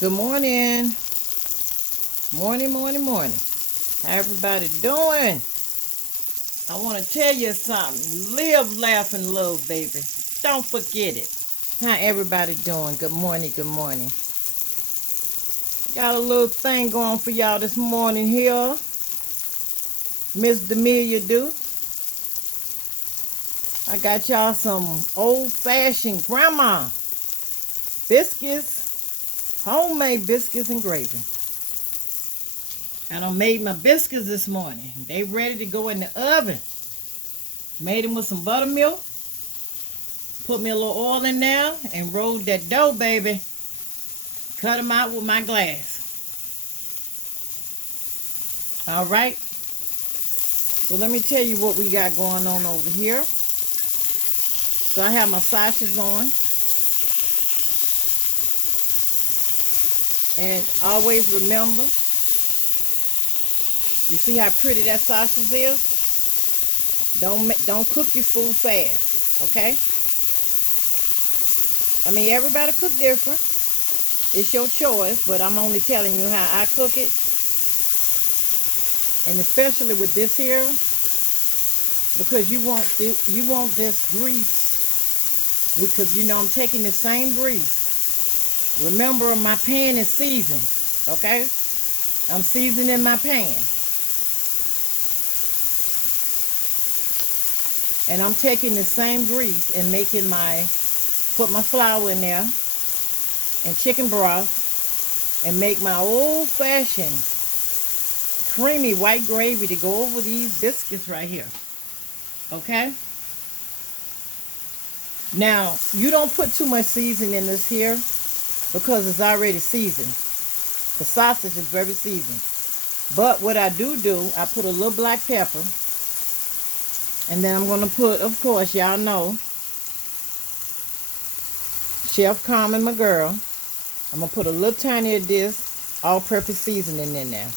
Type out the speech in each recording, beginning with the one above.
Good morning. Morning. How everybody doing? I want to tell you something. Live, laugh, and love, baby. Don't forget it. How everybody doing? Good morning. Got a little thing going for y'all this morning here. Miss Damea do. I got y'all some old-fashioned grandma biscuits, homemade biscuits and gravy. I done made my biscuits this morning. They ready to go in the oven. Made them with some buttermilk. Put me a little oil in there and rolled that dough, baby. Cut them out with my glass. All right. So let me tell you what we got going on over here. So I have my sausages on. And always remember, you see how pretty that sausage is? Don't cook your food fast, okay? I mean, everybody cook different. It's your choice, but I'm only telling you how I cook it. And especially with this here, because you want this grease, because you know I'm taking the same grease. Remember, my pan is seasoned, okay? I'm seasoning my pan. And I'm taking the same grease and put my flour in there and chicken broth and make my old-fashioned creamy white gravy to go over these biscuits right here. Okay? Now, you don't put too much seasoning in this here because it's already seasoned. The sausage is very seasoned. But what I do, I put a little black pepper. And then I'm going to put, of course, y'all know, Chef Carmen, my girl. I'm going to put a little tiny of this all-purpose seasoning in there.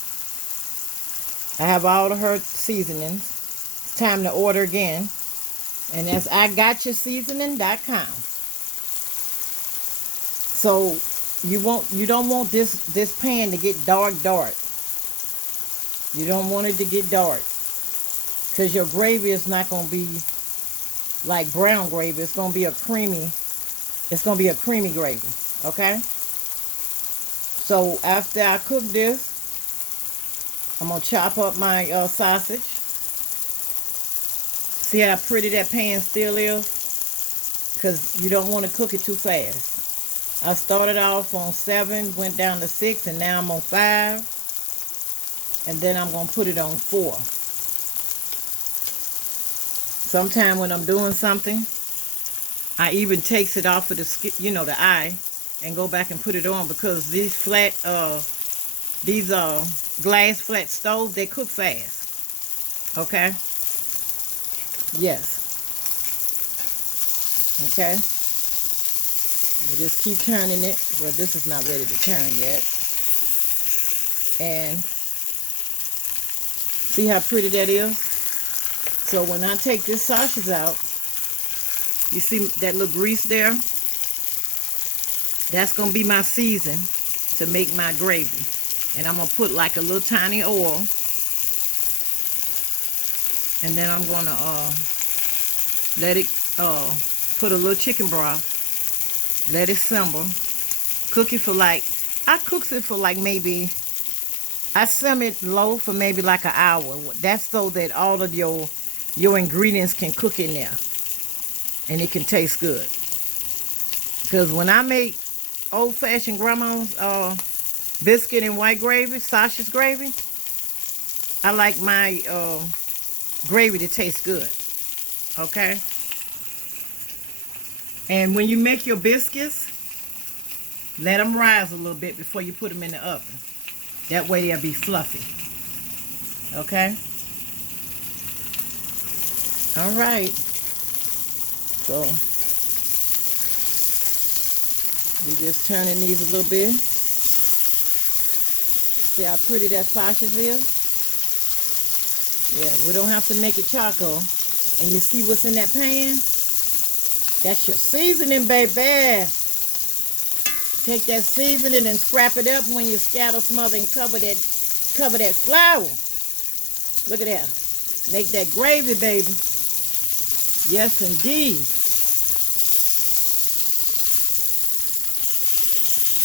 I have all of her seasonings. It's time to order again. And that's IGotYourSeasoning.com. So you don't want this pan to get dark. You don't want it to get dark. Because your gravy is not going to be like brown gravy. It's going to be a creamy gravy. Okay? So after I cook this, I'm going to chop up my sausage. See how pretty that pan still is? Because you don't want to cook it too fast. I started off on 7, went down to 6, and now I'm on 5. And then I'm going to put it on 4. Sometime when I'm doing something, I even takes it off of the eye, and go back and put it on, because these glass flat stoves, they cook fast. Okay? Yes. Okay? And just keep turning it. Well, this is not ready to turn yet. And see how pretty that is? So when I take this sausage out, you see that little grease there? That's going to be my season to make my gravy. And I'm going to put like a little tiny oil. And then I'm going to let it, put a little chicken broth. Let it simmer. Cook it for I cooks it for maybe, I simmer it low for maybe like an hour. That's so that all of your ingredients can cook in there. And it can taste good. Because when I make old-fashioned grandma's biscuit and white gravy, sausage gravy, I like my gravy to taste good. Okay? And when you make your biscuits, let them rise a little bit before you put them in the oven. That way they'll be fluffy. Okay? All right. So, we just turning these a little bit. See how pretty that sausage is? Yeah, we don't have to make it charcoal. And you see what's in that pan? That's your seasoning, baby. Take that seasoning and scrap it up when you scatter, smother, and cover that flour. Look at that. Make that gravy, baby. Yes, indeed.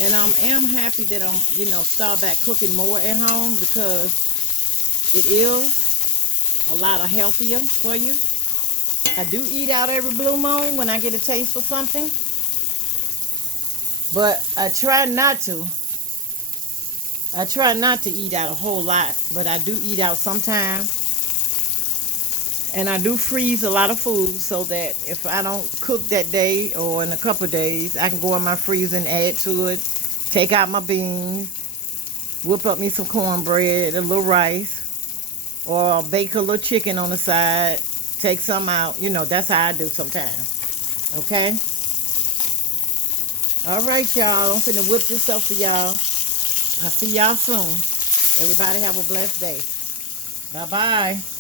And I am happy that I'm, start back cooking more at home because it is a lot of healthier for you. I do eat out every blue moon when I get a taste for something, but I try not to. I try not to eat out a whole lot, but I do eat out sometimes. And I do freeze a lot of food so that if I don't cook that day or in a couple of days, I can go in my freezer and add to it, take out my beans, whip up me some cornbread, a little rice, or bake a little chicken on the side, take some out. That's how I do sometimes. Okay? All right, y'all. I'm finna whip this up for y'all. I'll see y'all soon. Everybody have a blessed day. Bye-bye.